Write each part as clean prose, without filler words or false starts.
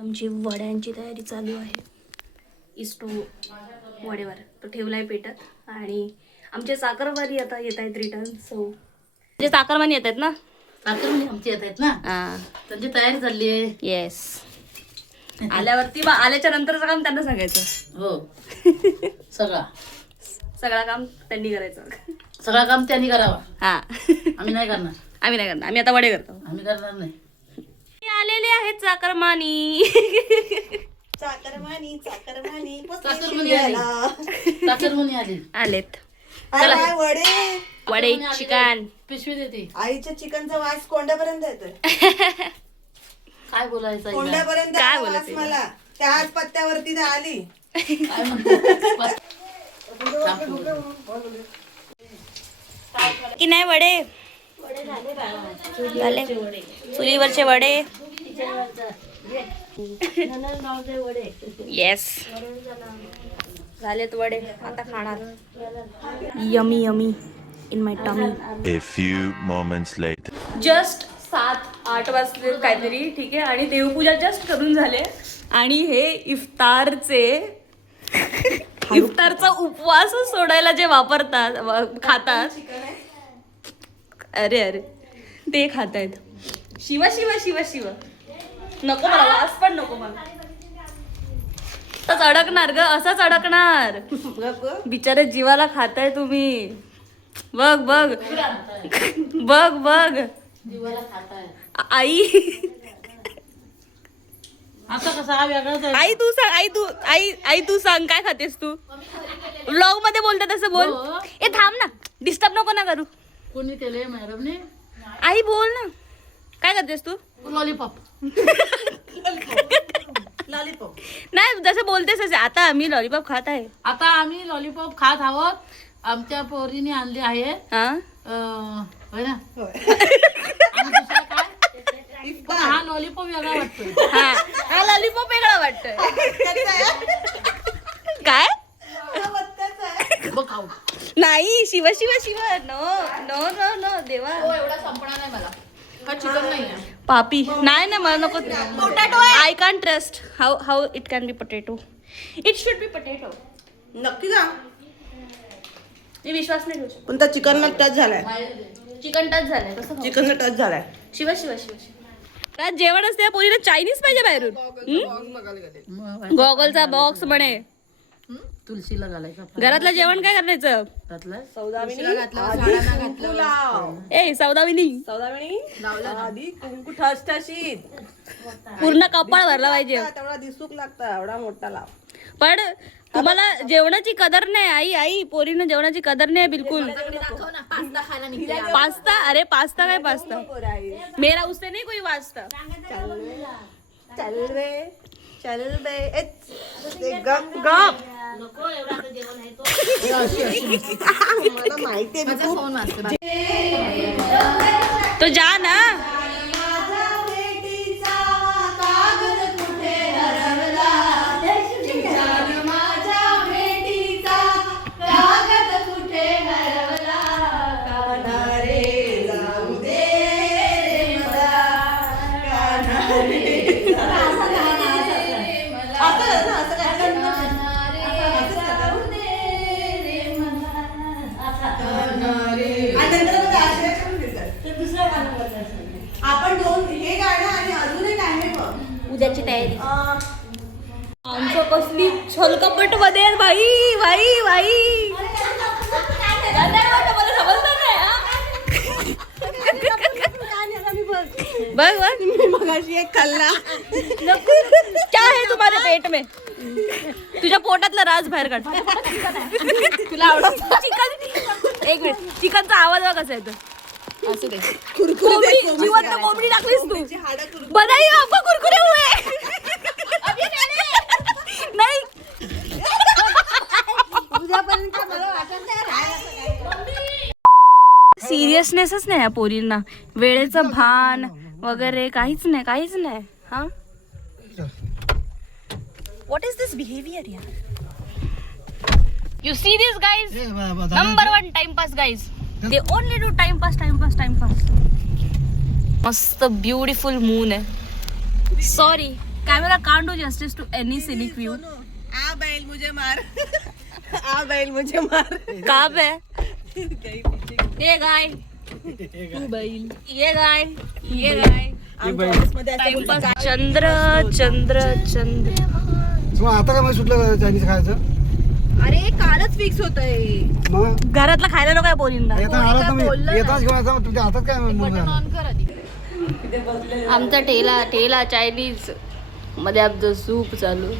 आमची वड्यांची तयारी चालू आहे. इस्टो वडेवर तो ठेवलाय पेटत आणि आमचे चाकरमानी आता येत आहेत रिटर्न. सो म्हणजे चाकरमानी येत आहेत ना, चाकरमानी आमची येत आहेत ना, त्यांची तयारी चालली आहे. येस. आल्यावरती आल्याच्या नंतरचं काम त्यांना सांगायचं. हो सगळं काम त्यांनी करायचं. सगळं काम त्यांनी करावं. हा आम्ही नाही करणार. आम्ही आता वडे करतो. आम्ही करणार नाही. आलेले आहेत चाकरमानी. चाकरमानी चाकरमानी आली. आलेत. चला वडे वडे चिकन पिशवी देते. आईच्या चिकनचा वास कोंड्यापर्यंत येतोय. काय बोलायचं आईला? कोंड्यापर्यंत काय आला वास बोलायचं? मला त्याच पत्त्यावरती तर आली. काय म्हणतो? की नाही वडे झाले. चुलीवरचे वडे. येस झालेत वडे. आता खाणार. Yummy yummy in my tummy. A few moments later. Just 7-8 वाजले काहीतरी. ठीक आहे. आणि देवपूजा जस्ट करून झाले आणि हे इफ्तारचा उपवास सोडायला जे वापरतात खातात. अरे ते खात आहेत. शिवा शिवा शिवा शिवा नको मला. वास पण नको मला. असंच अडकणार ग, असंच अडकणार. बिचारे जीवाला खाताय तुम्ही. बघ बघ बघ बघ जीवाला खाताय. आई. आता कसं हा वेगळाच आहे. आई तू सांग. आई तू सांग काय खातेस तू. व्लॉग मध्ये बोलता तसं बोल. हो. ए थांब ना, डिस्टर्ब नको ना करू. कोणी केले मॅडमने? आई बोल ना, काय करतेस तू. लॉलीपॉप. लॉलीपॉप नाही जसं बोलतेस तसे. आता आम्ही लॉलीपॉप खात आहे. आता आम्ही लॉलीपॉप खात आहोत. आमच्या पोरीने आणली आहे. हा होय ना. आणि दुसरं काय? पण हा लॉलीपॉप वेगळा वाटतोय. हा लॉलीपॉप वेगळा वाटतोय. काय बघ खाऊ. नाही Shiva Shiva Shiva. No no no no देवा. एवढा संपणार नाही मला. हा चिकन नाही आहे. पापी नाही मला नको. Potato. I can trust how it can be potato. It should be potato. नक्की का. मी विश्वास नाही ठेवू शकत. कोणता चिकन टच झालाय. चिकन टच झालंय कसं. चिकन टच झालाय. शिवा शिवा शिवा शिवा. काय जेवण असते या पोरीला. चायनीज पाहिजे बाहेरून. गॉगलचा बॉक्स म्हणे. तुलसीला घालायचा. घरातलं जेवण काय करायचं. घातलाय. ए सौदामिनी आधी कुंकू ठसठशीत पूर्ण कपाळ भरला पाहिजे. तेवढा दिसूक लागतं. एवढा मोठा लाव. पण तुम्हाला जेवणाची कदर नाही. आई पोरीनं जेवणाची कदर नाही बिलकुल. पास्ता. अरे पास्ता काय पास्ता. मेरा उससे नहीं कोई वास्ता. चल रे गप गप. मला माहितीये तो जा ना. आपण दोन हे गाणं आणि अजून एक आहे बघ. उद्याची तयारी. आमचं कसली छलकपट मध्ये भाई भाई भाई. बघ बघ मगाशी एक खाल्ला. क्या है तुम्हारे पेट में. तुझ्या पोटातला राज बाहेर काढ. तुला आवडत चिकन. एक मिनिट. चिकनचा आवाज बघ कसा येतो. असू दे. कोंबडी जिवंत कोंबडी टाकलीस तू. बधाई हो आपको कुरकुरे हुए. नाही सिरियसनेसच नाही या पोरींना. वेळेचं भान वगैरे काहीच नाही. हा व्हॉट इज दिस बिहेवियर यार. You see this guys. Number 1 timepass guys. They only do timepass. मस्त ब्युटिफुल मून आहे. Sorry camera can't do justice to any scenic view. आ बैल मुझे मार. आ बैल मुझे मार. का बे ये गाय तू बैल ये गाय ये गाय. टाइमपास. चंद्र चंद्र चंद्र. मग आता काय मला सुटलं चायनीज खायचं अरे कालच फिक्स होतंय. मग घरातला खायला नको आहे पोरींना. येताना आला तुम्ही येताच घेऊन आता तुमच्या हातात काय मग आमचा ठेला ठेला चायनीज मध्ये आमचं सूप चालू.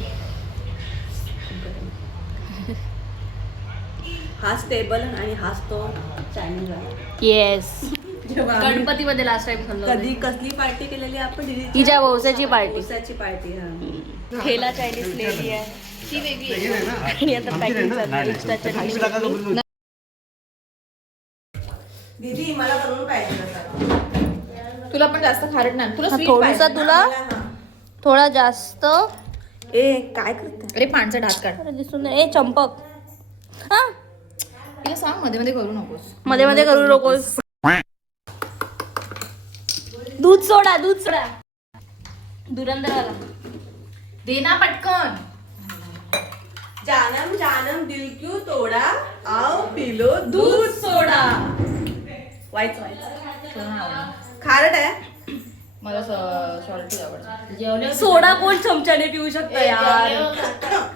हाच टेबल आणि हाच तो चायनीज आहे. येस. जेव्हा आम्ही गणपतीमध्ये लास्ट टाइम खाल्लं कधी कसली पार्टी केलेली आपण दीदीची? तिच्या वौसाची पार्टी. ऊसाची पार्टी. हा ठेला चायनीज लिहिली आहे ती वेगळी आहे. आणि आता पॅकिंग चालू एक्स्ट्रा चटणी. दीदी मला करून पाहिजे तसा. तुला पण जास्त खारट नाही तुला sweet थोडसा पाहिजे. तुला हा. थोडा जास्त. ए काय करते? अरे पाणचा ढास काढ. अरे दिसून नाही. ए चंपक हा तिला सांग मध्ये मध्ये करू नकोस. मध्ये मध्ये करू नकोस. दूध सोडा दूध सोडा. धुरंधरवाला. दे ना पटकन. जानम जानम दिल क्यों तोड़ा आओ पिलो दूध सोडा. वाईच खारट आहे. मला सॉल्टी आवडतं. सोडा कोण चमच्याने पिऊ शकतं यार.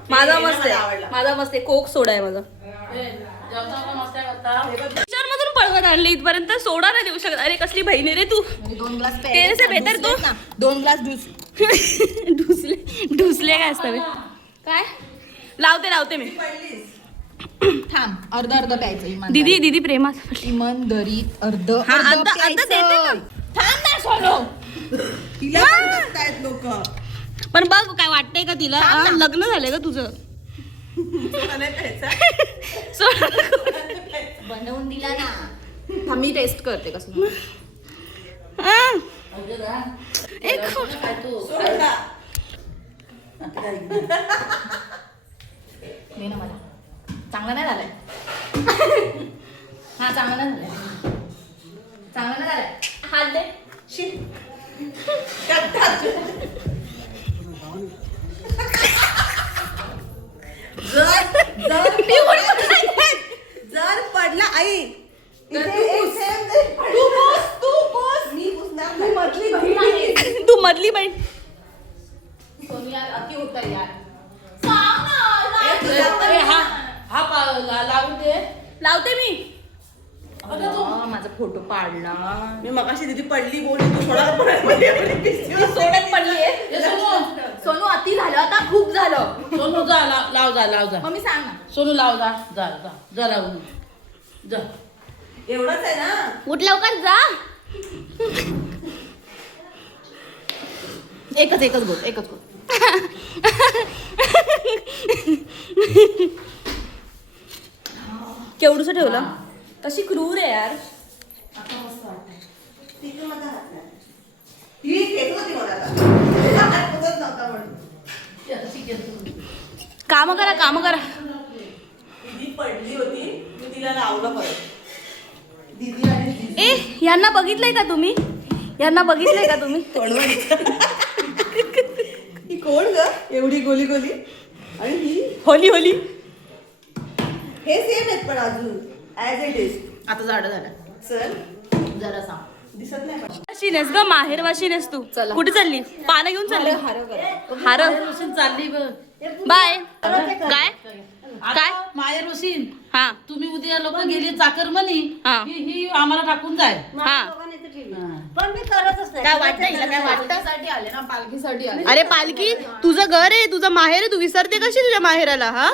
माझा मस्त मला आहे आवडला. माझा मस्त आहे. कोक सोडा आहे माझा. पिक्चर मधून पळवत आणले इथपर्यंत. सोडा नाही देऊ शकत. अरे कसली बहिणी रे तू. 2 ग्लास तेरे से बेहतर तू. 2 ग्लास दूध. ढुसले ढुसले काय असतं बे? काय लावते लावते मी. थांब अर्ध प्यायचं इमान. दीदी दीदी प्रेमात. इमानदारीत अर्ध हा, अर्ध अर्ध प्यायचं. देते ना. थांब ना सोनो. तिला पण बघतायत लोक. पण बघ काय वाटतंय का तिला. हा, लग्न झालंय का तुझं. सोडा. बनवून दिला ना. थांब मी टेस्ट करते कसं. हा. एक सोडा. दे ना मला. चांगला नाही झालाय. हा चांगला नाही झालाय. चांगला नाही झालाय. हात दे. जर पडला आई तू पोस. मी पुसणार नाही. मधली बहीण आहे. तू मधली बहीण. सोनी यार अति होतं यार. लावून दे. लावते मी. माझा फोटो पाडला. मी मगाशी दीदी पडली बोलली तू थोडा सोडत पडलीये. सोनू अति झालं आता खूप झालं. सोनू जा लाव जा मम्मी सांग ना. सोनू लाव जा लावून जा. एवढंच आहे ना. उठ लवकर जा. एकच गोट. केवढूस ठेवलं. कशी क्रूर आहे यार. तिथे माझा हात नाही. ही खेळत होती मला आता. हात पुसत नव्हता म्हणून. काम करा. दीदी पडली होती. मी तिला लावलं परत. दीदी आणि दीदी. ए यांना बघितलंय का तुम्ही. ही कोण ग एवढी गोली आणि ही होली हे सेम आहेत पण अजून ऍज इट इज. आता जाडं झालं. चल जरा सांग. दिसत नाही पण. वाशीनेस ग माहेर वाशीनेस तू. चला. कुठे चालली. पानं घेऊन चालली. हार चालली बाय. काय काय मायर वशीन हा तुम्ही उद्या लोक गेली चाकर म्हणी हा. ही आम्हाला टाकून जाय. हा. काय वाटतं हिला काय वाटतं. आले ना पालखीसाठी आले. अरे पालखी तुझं घर आहे तुझं माहेर आहे. तू विसरते कशी तुझ्या माहेराला. हा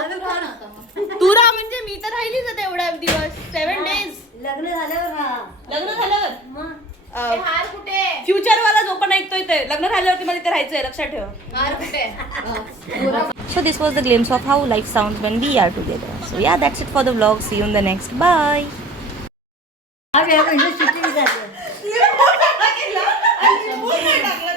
तू राहा म्हणजे मी तर राहिलीच आता एवढ्या दिवस. 7 days. लग्न झाल्यावर हार कुठे. फ्युचर वाला जो पण ऐकतोय ते लग्न झाल्यावरती मला तिथे राहायचंय. लक्षात ठेव. हार कुठे. So this was the glimpse of how life sounds when we are together. So yeah, that's it for the vlog. See you in the next. Bye. पूर्ण टाकलं.